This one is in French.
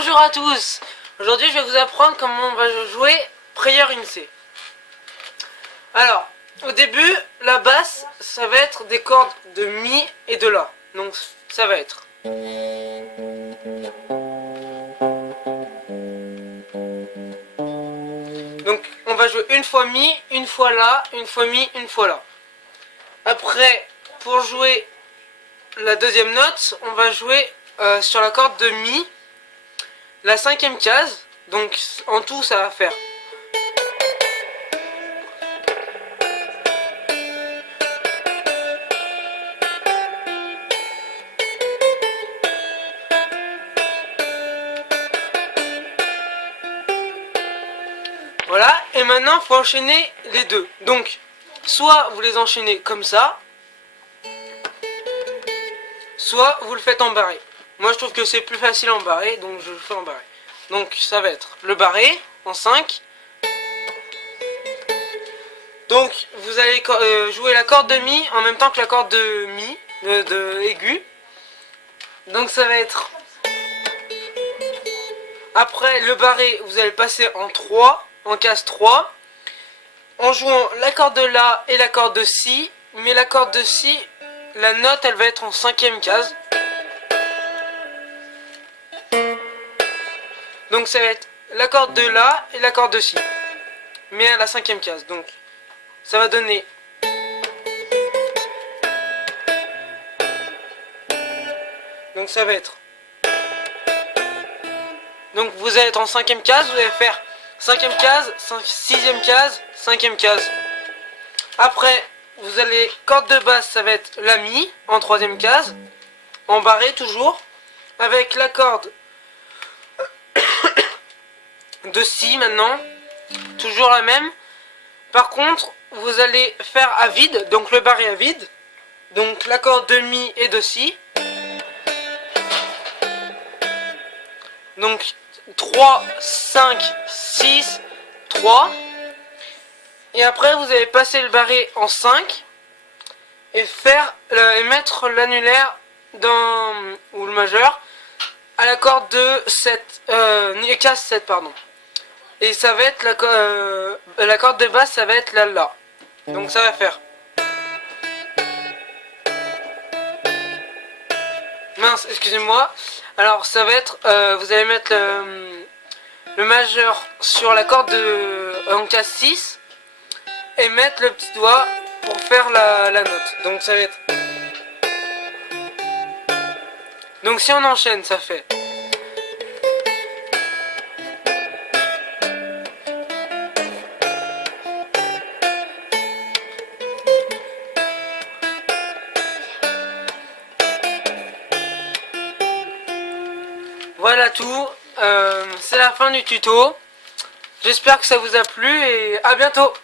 Bonjour à tous. Aujourd'hui je vais vous apprendre comment on va jouer Prayer in C. Alors, au début, la basse, ça va être des cordes de Mi et de La. Donc ça va être donc on va jouer une fois Mi, une fois La, une fois Mi, une fois La. Après, pour jouer la deuxième note, on va jouer sur la corde de Mi, la cinquième case. Donc en tout ça va faire voilà. Et maintenant il faut enchaîner les deux. Donc soit vous les enchaînez comme ça, soit vous le faites en barré. Moi je trouve que c'est plus facile en barré, donc je le fais en barré. Donc ça va être le barré en 5. Donc vous allez jouer la corde de Mi en même temps que la corde de Mi, de aigu. Donc ça va être... Après le barré, vous allez passer en 3, en case 3, en jouant la corde de La et la corde de Si. Mais la corde de Si, la note elle va être en cinquième case. Donc ça va être la corde de La et la corde de Si, mais à la cinquième case. Donc ça va donner... Donc ça va être... Donc vous allez être en cinquième case, vous allez faire cinquième case, sixième case, cinquième case. Après, vous allez corde de basse, ça va être la Mi en troisième case, en barré toujours, avec la corde de Si maintenant, toujours la même. Par contre, vous allez faire à vide, donc le barré à vide, donc la corde de Mi et de Si. Donc 3, 5, 6, 3. Et après vous allez passer le barré en 5 et mettre l'annulaire ou le majeur à la corde de 7, case 7 pardon. Et ça va être la corde de basse, ça va être La. Donc ça va faire... Mince, excusez-moi. Alors ça va être, vous allez mettre le majeur sur la corde en case 6 et mettre le petit doigt pour faire la note. Donc ça va être... Donc si on enchaîne, ça fait... Voilà tout, c'est la fin du tuto. J'espère que ça vous a plu et à bientôt.